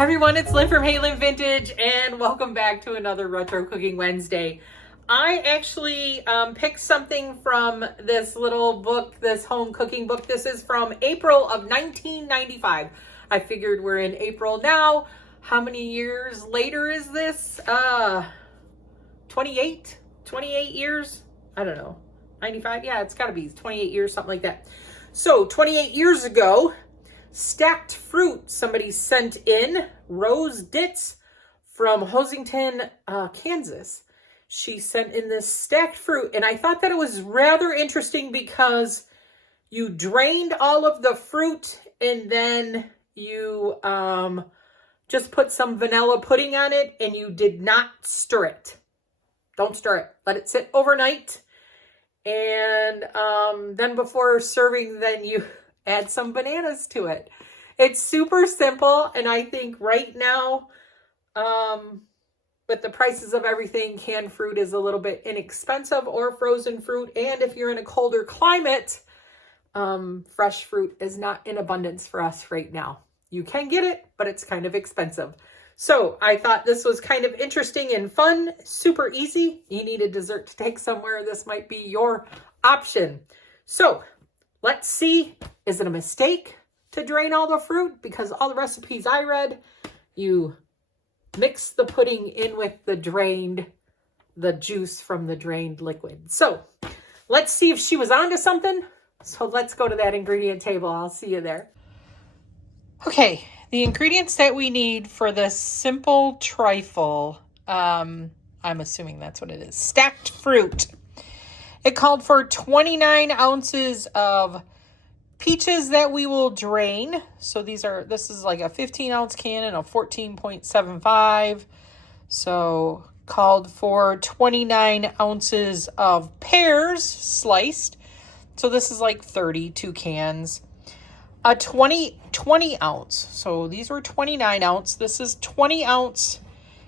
Hi everyone, it's Lynn from Halynn Vintage and welcome back to another Retro Cooking Wednesday. I actually picked something from this little book, this home cooking book. This is from April of 1995. I figured we're in April now. How many years later is this? 28 years? I don't know. 95? Yeah, it's gotta be 28 years, something like that. So 28 years ago, stacked fruit somebody sent in, Rose Ditz from Hosington, Kansas. She sent in this stacked fruit, and I thought that it was rather interesting because you drained all of the fruit and then you just put some vanilla pudding on it and you did not stir it. Don't stir it. Let it sit overnight. And then before serving, then you add some bananas to it. It's super simple, and I think right now, with the prices of everything, canned fruit is a little bit inexpensive, or frozen fruit. And if you're in a colder climate, fresh fruit is not in abundance for us right now. You can get it, but it's kind of expensive. So I thought this was kind of interesting and fun, super easy. You need a dessert to take somewhere, this might be your option. So let's see, is it a mistake to drain all the fruit? Because all the recipes I read, you mix the pudding in with the juice from the drained liquid. So let's see if she was onto something. So let's go to that ingredient table. I'll see you there. Okay, the ingredients that we need for this simple trifle, I'm assuming that's what it is, stacked fruit. It called for 29 ounces of peaches that we will drain. So this is like a 15 ounce can and a 14.75. So called for 29 ounces of pears sliced. So this is like 32 cans. A 20 ounce. So these were 29 ounce. This is 20 ounce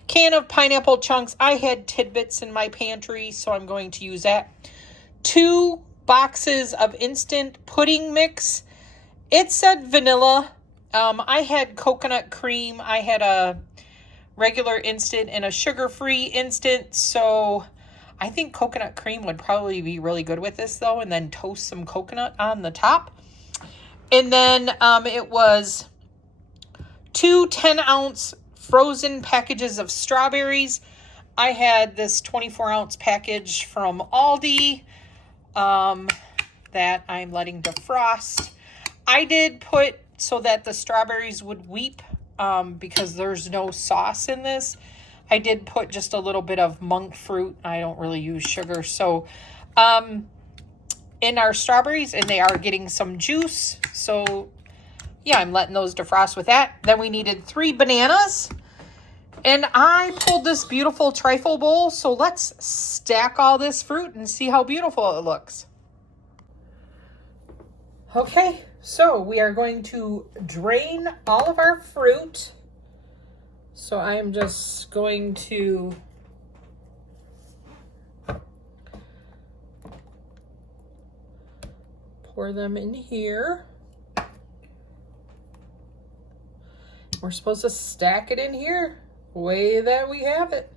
can of pineapple chunks. I had tidbits in my pantry, so I'm going to use that. 2 boxes of instant pudding mix. It said vanilla. I had coconut cream. I had a regular instant and a sugar-free instant. So I think coconut cream would probably be really good with this though. And then toast some coconut on the top. And then it was 2 10-ounce frozen packages of strawberries. I had this 24-ounce package from Aldi that I'm letting defrost. I did put so that the strawberries would weep because there's no sauce in this. I did put just a little bit of monk fruit. I don't really use sugar. So in our strawberries, and they are getting some juice. So yeah, I'm letting those defrost with that. Then we needed 3 bananas. And I pulled this beautiful trifle bowl. So let's stack all this fruit and see how beautiful it looks. Okay, so we are going to drain all of our fruit. So I am just going to pour them in here. We're supposed to stack it in here, way that we have it.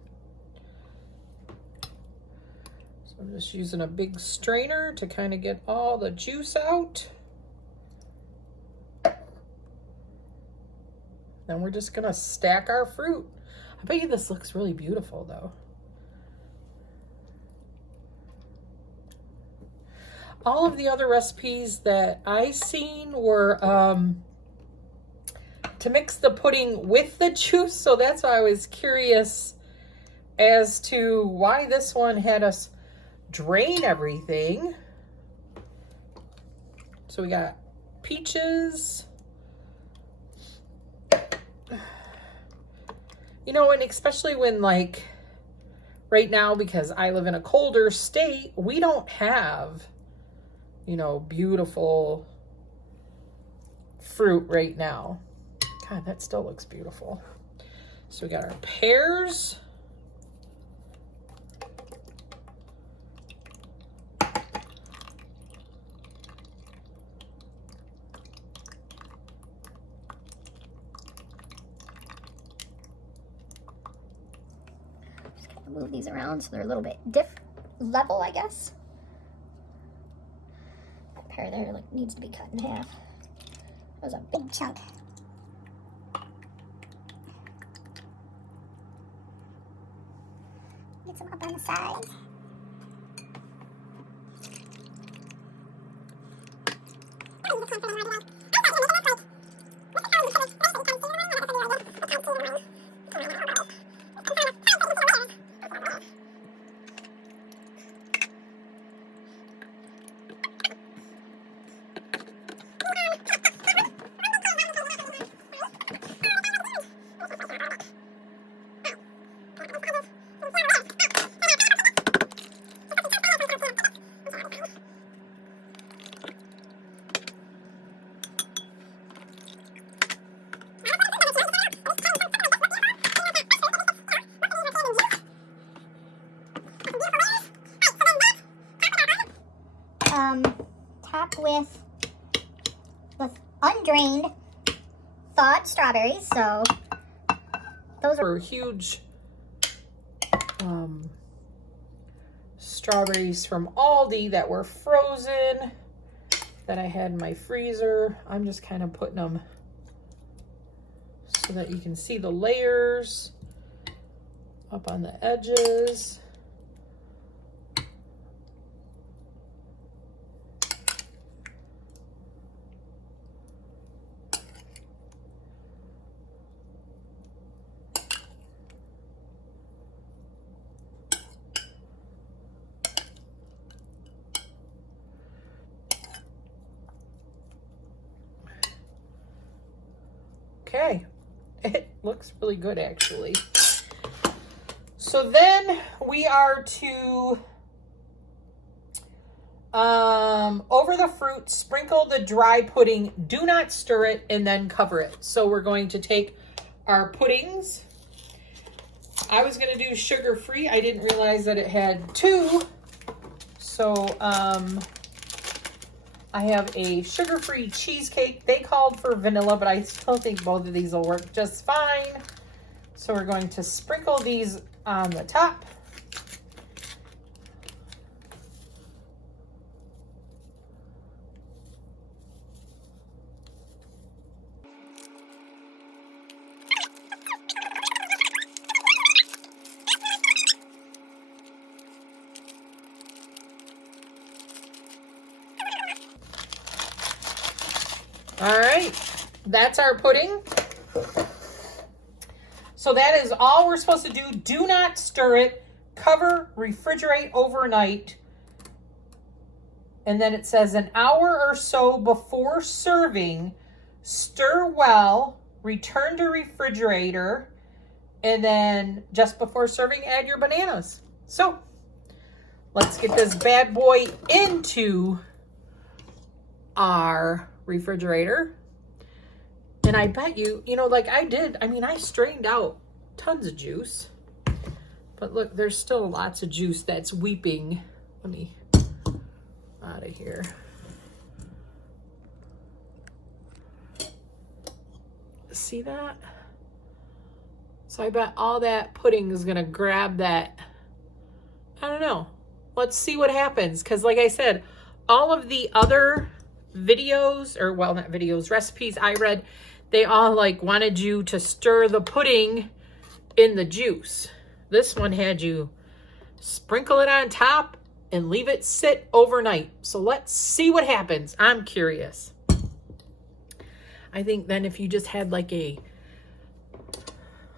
So I'm just using a big strainer to kind of get all the juice out. Then we're just gonna stack our fruit. I bet you this looks really beautiful though. All of the other recipes that I seen were to mix the pudding with the juice. So that's why I was curious as to why this one had us drain everything. So we got peaches. You know, and especially when like right now, because I live in a colder state, we don't have, you know, beautiful fruit right now. God, that still looks beautiful. So we got our pears. move these around so they're a little bit level, I guess. That pear there needs to be cut in half. That was a big chunk. Get some up on the sides. Top with undrained thawed strawberries. So those are huge strawberries from Aldi that were frozen that I had in my freezer. I'm just kind of putting them so that you can see the layers up on the edges. Okay, it looks really good actually. So then we are to, over the fruit, sprinkle the dry pudding, do not stir it, and then cover it. So we're going to take our puddings. I was gonna do sugar-free. I didn't realize that it had 2. So, I have a sugar-free cheesecake. They called for vanilla, but I still think both of these will work just fine. So we're going to sprinkle these on the top. All right, that's our pudding. So that is all we're supposed to do. Do not stir it. Cover, refrigerate overnight. And then it says an hour or so before serving, stir well, return to refrigerator, and then just before serving, add your bananas. So let's get this bad boy into our refrigerator. And I bet you, like I did, I strained out tons of juice. But look, there's still lots of juice that's weeping. Let me out of here. See that? So I bet all that pudding is gonna grab that. I don't know. Let's see what happens. Because like I said, all of the other videos, or well, not videos, recipes I read, they all wanted you to stir the pudding in the juice. This one had you sprinkle it on top and leave it sit overnight. So let's see what happens. I'm curious. I think then if you just had I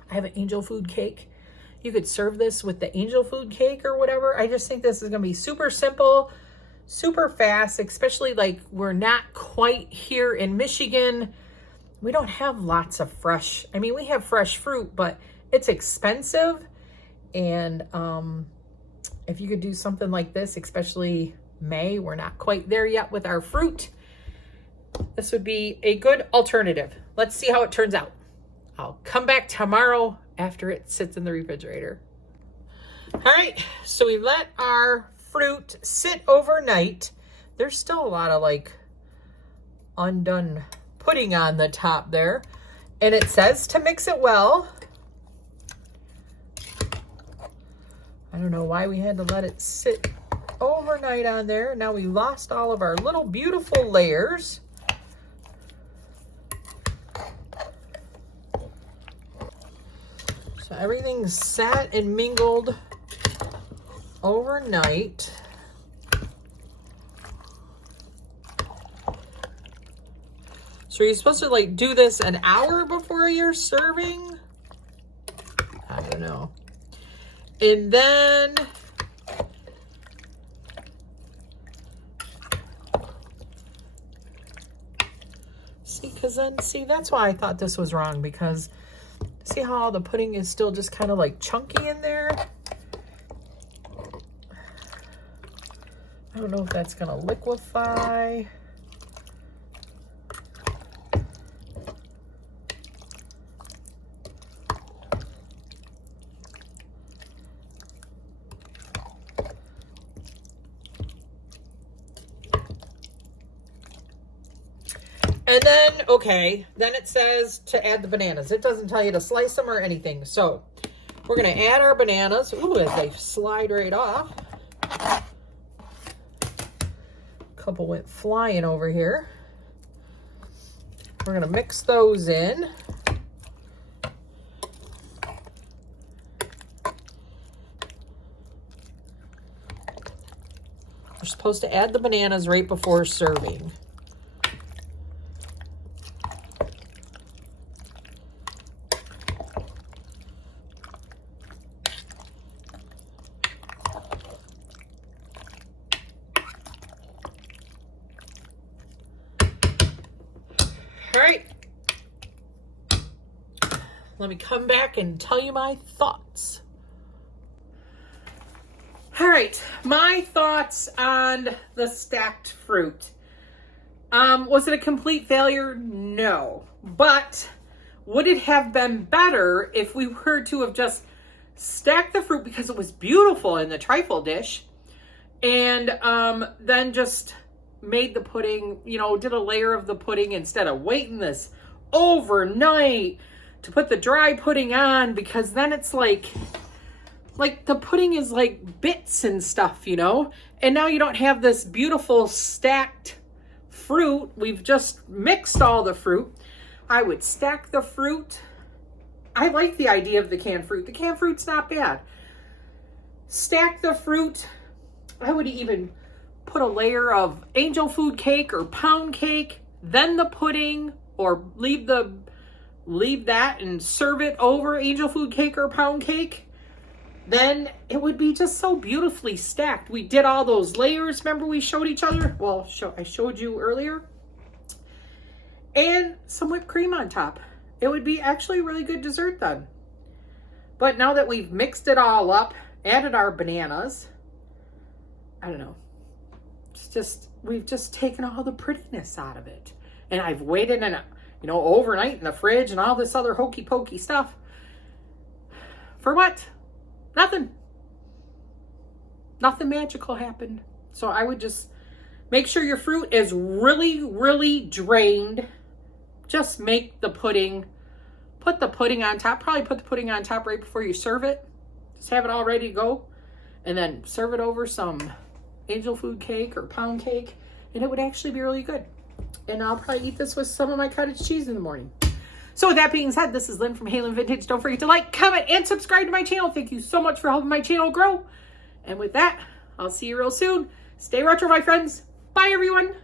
have an angel food cake. You could serve this with the angel food cake or whatever. I just think this is gonna be super simple, super fast, especially we're not quite here in Michigan. We don't have lots of fresh, we have fresh fruit, but it's expensive. And if you could do something like this, especially May, we're not quite there yet with our fruit. This would be a good alternative. Let's see how it turns out. I'll come back tomorrow after it sits in the refrigerator. All right, so we let our fruit sit overnight. There's still a lot of undone pudding on the top there. And it says to mix it well. I don't know why we had to let it sit overnight on there. Now we lost all of our little beautiful layers. So everything's sat and mingled overnight. So are you supposed to like do this an hour before you're serving? I don't know. And then see, that's why I thought this was wrong, because see how all the pudding is still just kind of like chunky in there? I don't know if that's gonna liquefy. And then, okay, then it says to add the bananas. It doesn't tell you to slice them or anything. So we're going to add our bananas. Ooh, as they slide right off. A couple went flying over here. We're going to mix those in. We're supposed to add the bananas right before serving. All right, let me come back and tell you my thoughts. All right, my thoughts on the stacked fruit. Was it a complete failure? No, but would it have been better if we were to have just stacked the fruit because it was beautiful in the trifle dish, and then just made the pudding, you know, did a layer of the pudding instead of waiting this overnight to put the dry pudding on, because then it's like the pudding is like bits and stuff, you know, and now you don't have this beautiful stacked fruit. We've just mixed all the fruit. I would stack the fruit. I like the idea of the canned fruit. The canned fruit's not bad. Stack the fruit. I would even put a layer of angel food cake or pound cake, then the pudding, or leave that and serve it over angel food cake or pound cake. Then it would be just so beautifully stacked. We did all those layers. Remember we showed each other? Well, I showed you earlier. And some whipped cream on top. It would be actually a really good dessert then. But now that we've mixed it all up, added our bananas, I don't know. It's just, we've just taken all the prettiness out of it. And I've waited overnight in the fridge and all this other hokey pokey stuff. For what? Nothing. Nothing magical happened. So I would just make sure your fruit is really, really drained. Just make the pudding, put the pudding on top. Probably put the pudding on top right before you serve it. Just have it all ready to go. And then serve it over some angel food cake or pound cake. And it would actually be really good. And I'll probably eat this with some of my cottage cheese in the morning. So with that being said, this is Lynn from Halynn Vintage. Don't forget to like, comment, and subscribe to my channel. Thank you so much for helping my channel grow. And with that, I'll see you real soon. Stay retro, my friends. Bye, everyone.